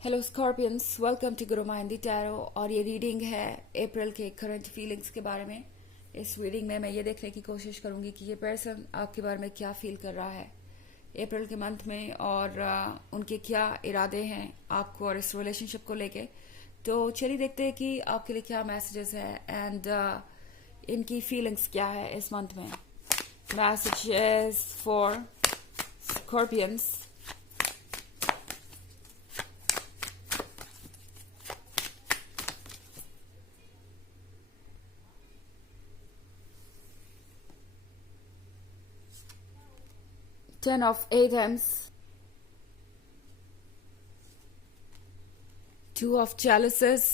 Hello Scorpions, welcome to Guru माइंदी tarot. और ये reading है अप्रैल के करंट फीलिंग्स के बारे में। इस रीडिंग में मैं ये देखने की कोशिश करूंगी कि ये पर्सन आपके बारे में क्या फील कर रहा है अप्रैल के मंथ में, और उनके क्या इरादे हैं आपको और इस रिलेशनशिप को लेके। तो चलिए देखते हैं कि आपके लिए क्या मैसेजेस है एंड इनकी फीलिंग्स क्या है इस मंथ में। Messages for scorpions. Ten of Atoms, Two of Chalices,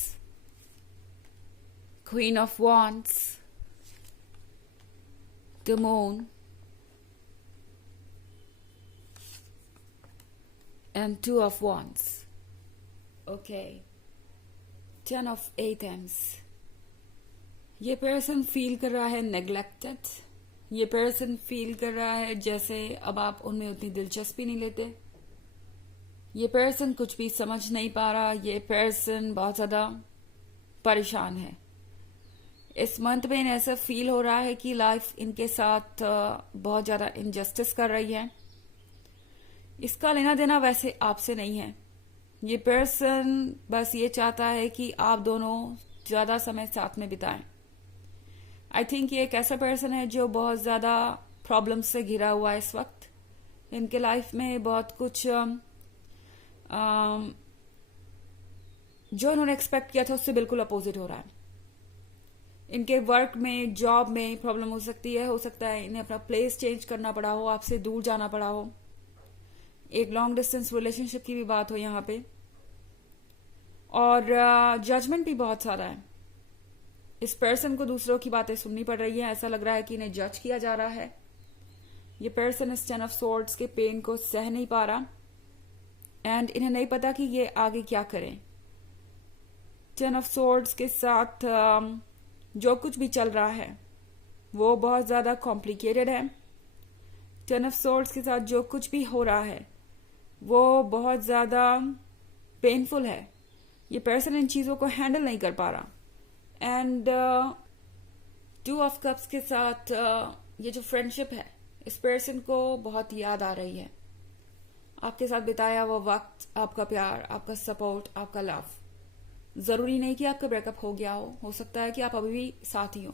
Queen of Wands, the Moon, and Two of Wands. Okay. Ten of Atoms. ये पर्सन फील कर रहा है नेग्लेक्टेड। ये पर्सन फील कर रहा है जैसे अब आप उनमें उतनी दिलचस्पी नहीं लेते। ये पर्सन कुछ भी समझ नहीं पा रहा। ये पर्सन बहुत ज्यादा परेशान है। इस मंथ में इन्हें ऐसा फील हो रहा है कि लाइफ इनके साथ बहुत ज्यादा इनजस्टिस कर रही है। इसका लेना देना वैसे आपसे नहीं है। ये पर्सन बस ये चाहता है कि आप दोनों ज्यादा समय साथ में बिताएं। आई थिंक ये एक ऐसा पर्सन है जो बहुत ज्यादा प्रॉब्लम से घिरा हुआ है इस वक्त। इनके लाइफ में बहुत कुछ जो इन्होंने एक्सपेक्ट किया था उससे बिल्कुल अपोजिट हो रहा है। इनके वर्क में, जॉब में प्रॉब्लम हो सकती है। हो सकता है इन्हें अपना प्लेस चेंज करना पड़ा हो, आपसे दूर जाना पड़ा हो। एक लॉन्ग डिस्टेंस रिलेशनशिप की भी बात हो यहाँ पे। और जजमेंट भी बहुत सारा है। इस पर्सन को दूसरों की बातें सुननी पड़ रही है। ऐसा लग रहा है कि इन्हें जज किया जा रहा है। ये पर्सन इस टेन ऑफ सोर्ड्स के पेन को सह नहीं पा रहा एंड इन्हें नहीं पता कि ये आगे क्या करें। टेन ऑफ सोर्ड्स के साथ जो कुछ भी चल रहा है वो बहुत ज्यादा कॉम्प्लिकेटेड है। टेन ऑफ सोर्ड्स के साथ जो कुछ भी हो रहा है वो बहुत ज्यादा पेनफुल है। ये पर्सन इन चीजों को हैंडल नहीं कर पा रहा। एंड टू ऑफ कप्स के साथ ये जो फ्रेंडशिप है, इस पर्सन को बहुत याद आ रही है। आपके साथ बिताया वो वक्त, आपका प्यार, आपका सपोर्ट, आपका लव। जरूरी नहीं कि आपका ब्रेकअप हो गया हो सकता है कि आप अभी भी साथ ही हो।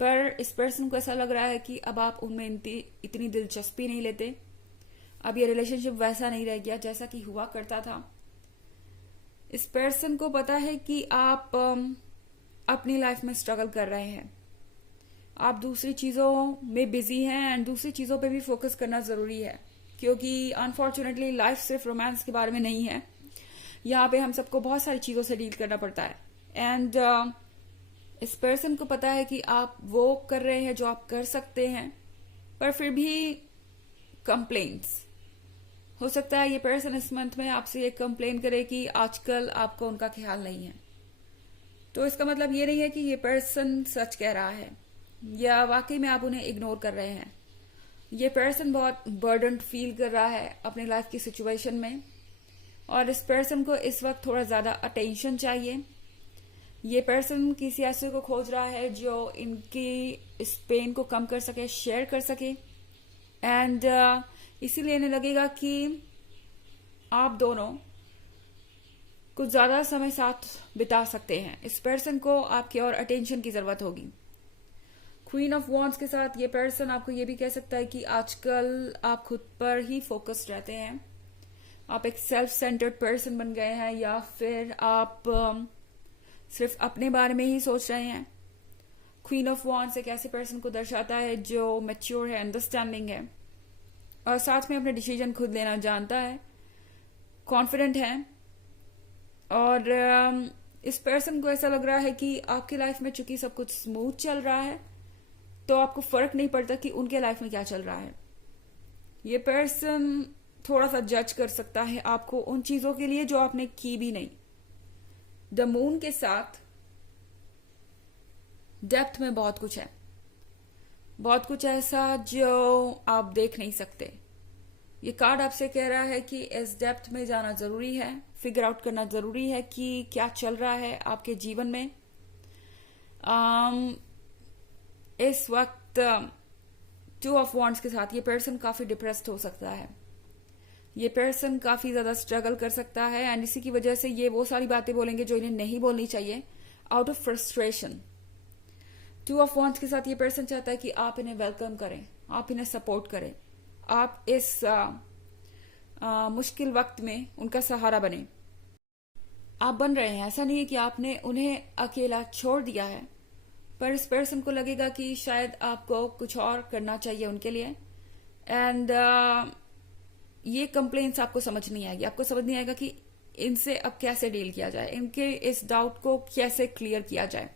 पर इस पर्सन को ऐसा लग रहा है कि अब आप उनमें इतनी दिलचस्पी नहीं लेते। अब ये रिलेशनशिप वैसा नहीं रह गया जैसा कि हुआ करता था। इस पर्सन को पता है कि आप अपनी लाइफ में स्ट्रगल कर रहे हैं। आप दूसरी चीजों में बिजी हैं एंड दूसरी चीजों पे भी फोकस करना जरूरी है, क्योंकि अनफॉर्चुनेटली लाइफ सिर्फ रोमांस के बारे में नहीं है। यहाँ पे हम सबको बहुत सारी चीजों से डील करना पड़ता है। एंड इस पर्सन को पता है कि आप वो कर रहे हैं जो आप कर सकते हैं, पर फिर भी कंप्लेंट्स। हो सकता है ये पर्सन इस मंथ में आपसे एक कंप्लेन करे कि आजकल आपको उनका ख्याल नहीं है। तो इसका मतलब ये नहीं है कि ये पर्सन सच कह रहा है या वाकई में आप उन्हें इग्नोर कर रहे हैं। ये पर्सन बहुत बर्डन फील कर रहा है अपनी लाइफ की सिचुएशन में, और इस पर्सन को इस वक्त थोड़ा ज्यादा अटेंशन चाहिए। ये पर्सन किसी ऐसे को खोज रहा है जो इनकी इस पेन को कम कर सके, शेयर कर सके। एंड इसीलिए इन्हें लगेगा कि आप दोनों कुछ ज्यादा समय साथ बिता सकते हैं। इस पर्सन को आपकी और अटेंशन की जरूरत होगी। क्वीन ऑफ वॉन्ड्स के साथ ये पर्सन आपको ये भी कह सकता है कि आजकल आप खुद पर ही फोकस्ड रहते हैं। आप एक सेल्फ सेंटर्ड पर्सन बन गए हैं, या फिर आप सिर्फ अपने बारे में ही सोच रहे हैं। क्वीन ऑफ वॉन्ड्स एक ऐसे पर्सन को दर्शाता है जो मैच्योर है, अंडरस्टैंडिंग है, और साथ में अपने डिसीजन खुद लेना जानता है, कॉन्फिडेंट है। और इस पर्सन को ऐसा लग रहा है कि आपकी लाइफ में चूंकि सब कुछ स्मूथ चल रहा है तो आपको फर्क नहीं पड़ता कि उनके लाइफ में क्या चल रहा है। ये पर्सन थोड़ा सा जज कर सकता है आपको उन चीजों के लिए जो आपने की भी नहीं। द मून के साथ डेप्थ में बहुत कुछ है, बहुत कुछ ऐसा जो आप देख नहीं सकते। ये कार्ड आपसे कह रहा है कि इस डेप्थ में जाना जरूरी है, फिगर आउट करना जरूरी है कि क्या चल रहा है आपके जीवन में। इस वक्त 2 ऑफ वॉन्ड्स के साथ ये पर्सन काफी डिप्रेस्ड हो सकता है, ये पर्सन काफी ज्यादा स्ट्रगल कर सकता है, एंड इसी की वजह से ये वो सारी बातें बोलेंगे जो इन्हें नहीं बोलनी चाहिए, out of frustration. 2 of wands के साथ ये पर्सन चाहता है कि आप इन्हें वेलकम करें, आप इन्हें सपोर्ट करें, आप इस मुश्किल वक्त में उनका सहारा बने। आप बन रहे हैं, ऐसा नहीं है कि आपने उन्हें अकेला छोड़ दिया है, पर इस पर्सन को लगेगा कि शायद आपको कुछ और करना चाहिए उनके लिए। एंड ये कंप्लेंट्स आपको समझ नहीं आएगी, आपको समझ नहीं आएगा कि इनसे अब कैसे डील किया जाए, इनके इस डाउट को कैसे क्लियर किया जाए।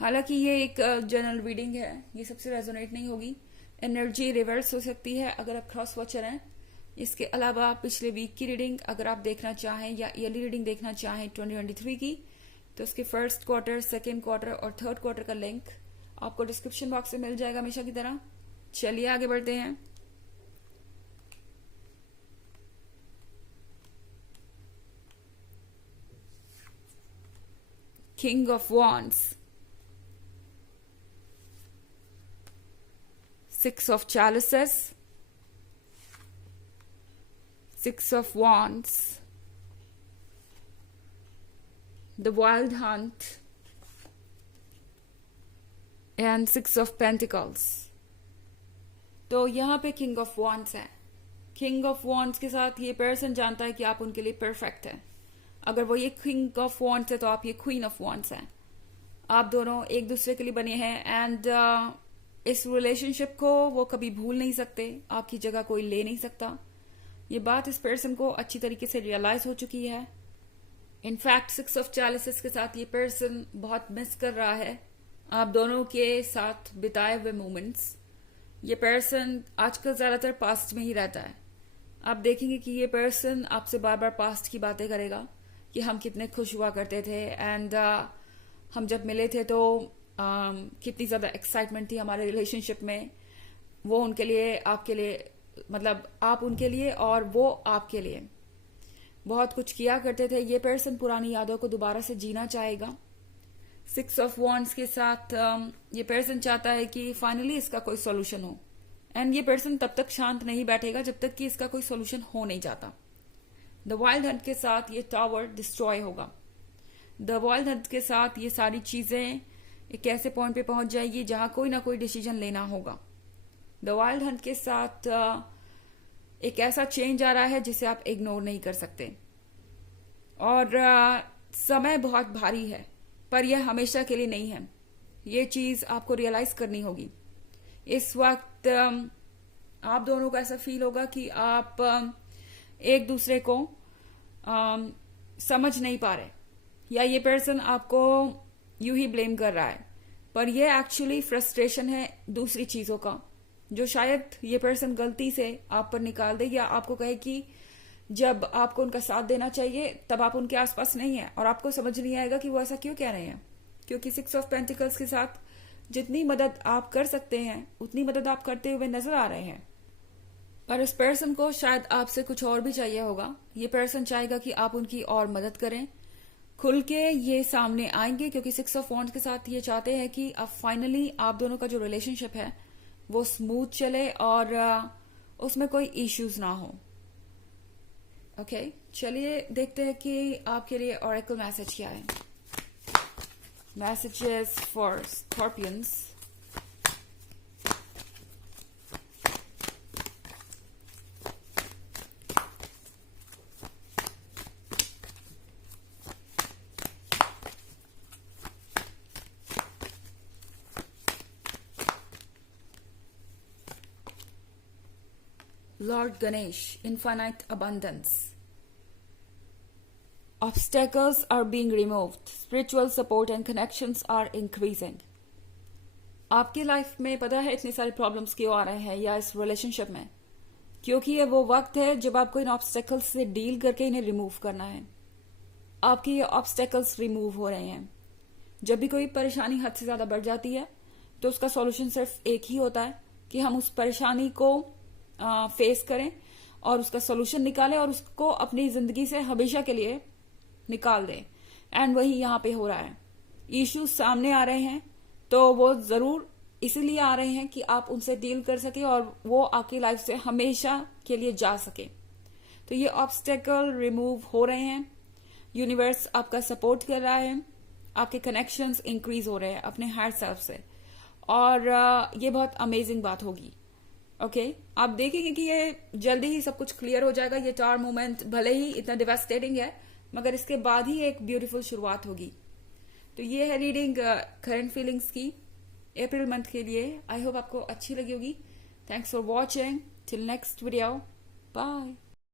हालांकि ये एक जनरल रीडिंग है, ये सबसे रेजोनेट नहीं होगी, एनर्जी रिवर्स हो सकती है अगर आप क्रॉस वॉचर हैं। इसके अलावा पिछले वीक की रीडिंग अगर आप देखना चाहें या ईयरली रीडिंग देखना चाहें 2023 की, तो उसके फर्स्ट क्वार्टर, सेकेंड क्वार्टर और थर्ड क्वार्टर का लिंक आपको डिस्क्रिप्शन बॉक्स में मिल जाएगा हमेशा की तरह। चलिए आगे बढ़ते हैं। King of wands, 6 of chalices, 6 of wands, the wild hunt, and 6 of pentacles। तो यहाँ पे किंग ऑफ वॉन्ड्स है। किंग ऑफ वॉन्ड्स के साथ ये पर्सन जानता है कि आप उनके लिए परफेक्ट है। अगर वो ये किंग ऑफ वॉन्ड्स है तो आप ये क्वीन ऑफ वॉन्ड्स हैं। आप दोनों एक दूसरे के लिए बने हैं, एंड इस रिलेशनशिप को वो कभी भूल नहीं सकते, आपकी जगह कोई ले नहीं सकता। ये बात इस पर्सन को अच्छी तरीके से रियलाइज हो चुकी है। इनफैक्ट 6 ऑफ चैलिसेस के साथ ये पर्सन बहुत मिस कर रहा है आप दोनों के साथ बिताए हुए मोमेंट्स। ये पर्सन आजकल ज्यादातर पास्ट में ही रहता है। आप देखेंगे कि ये पर्सन आपसे बार बार पास्ट की बातें करेगा कि हम कितने खुश हुआ करते थे, एंड हम जब मिले थे तो कितनी ज्यादा एक्साइटमेंट थी हमारे रिलेशनशिप में। वो उनके लिए, आपके लिए, मतलब आप उनके लिए और वो आपके लिए बहुत कुछ किया करते थे। ये पर्सन पुरानी यादों को दोबारा से जीना चाहेगा। 6 ऑफ वॉन्ड्स के साथ ये पर्सन चाहता है कि फाइनली इसका कोई सोल्यूशन हो, एंड ये पर्सन तब तक शांत नहीं बैठेगा जब तक कि इसका कोई सोल्यूशन हो नहीं जाता। द वाइल्ड हंट के साथ ये टावर डिस्ट्रॉय होगा। द वाइल्ड हंट के साथ ये सारी चीजें एक ऐसे पॉइंट पे पहुंच जाएगी जहां कोई ना कोई डिसीजन लेना होगा। द वाइल्ड हंट के साथ एक ऐसा चेंज आ रहा है जिसे आप इग्नोर नहीं कर सकते, और समय बहुत भारी है, पर यह हमेशा के लिए नहीं है। ये चीज आपको रियलाइज करनी होगी। इस वक्त आप दोनों को ऐसा फील होगा कि आप एक दूसरे को समझ नहीं पा रहे, या ये पर्सन आपको यूं ही ब्लेम कर रहा है, पर ये एक्चुअली फ्रस्ट्रेशन है दूसरी चीजों का, जो शायद ये पर्सन गलती से आप पर निकाल दे, या आपको कहे कि जब आपको उनका साथ देना चाहिए तब आप उनके आसपास नहीं है, और आपको समझ नहीं आएगा कि वो ऐसा क्यों कह रहे हैं। क्योंकि 6 ऑफ पेंटिकल्स के साथ जितनी मदद आप कर सकते हैं उतनी मदद आप करते हुए नजर आ रहे हैं, पर इस पर्सन को शायद आपसे कुछ और भी चाहिए होगा। ये पर्सन चाहेगा कि आप उनकी और मदद करें, खुल के ये सामने आएंगे, क्योंकि 6 ऑफ वॉन्ड्स के साथ ये चाहते हैं कि अब फाइनली आप दोनों का जो रिलेशनशिप है वो स्मूथ चले और उसमें कोई इश्यूज ना हो। ओके, चलिए देखते हैं कि आपके लिए ऑरेकल मैसेज क्या है। Messages for scorpions. Lord Ganesh, infinite abundance. Obstacles are being removed. Spiritual support and connections are increasing. आपकी लाइफ में पता है इतने सारे प्रॉब्लम्स क्यों आ रहे हैं या इस रिलेशनशिप में, क्योंकि ये वो वक्त है जब आपको इन ऑब्स्टेकल्स से डील करके इन्हें रिमूव करना है। आपकी ये ऑब्स्टेकल्स रिमूव हो रहे हैं। जब भी कोई परेशानी हद से ज्यादा बढ़ जाती है तो उसका सॉल्यूशन सिर्फ एक ही होता है कि हम उस परेशानी को फेस करें और उसका सोल्यूशन निकालें और उसको अपनी जिंदगी से हमेशा के लिए निकाल दें। एंड वही यहाँ पे हो रहा है, इश्यूज सामने आ रहे हैं तो वो जरूर इसीलिए आ रहे हैं कि आप उनसे डील कर सके और वो आपकी लाइफ से हमेशा के लिए जा सके। तो ये ऑब्स्टेकल रिमूव हो रहे हैं, यूनिवर्स आपका सपोर्ट कर रहा है, आपके कनेक्शंस इंक्रीज हो रहे हैं अपने हायर सेल्फ से, और ये बहुत अमेजिंग बात होगी। ओके आप देखेंगे कि ये जल्दी ही सब कुछ क्लियर हो जाएगा। ये 4 मोमेंट भले ही इतना डिवास्टेटिंग है, मगर इसके बाद ही एक ब्यूटीफुल शुरुआत होगी। तो ये है रीडिंग करंट फीलिंग्स की अप्रैल मंथ के लिए। आई होप आपको अच्छी लगी होगी। Thanks for watching, till next video, bye.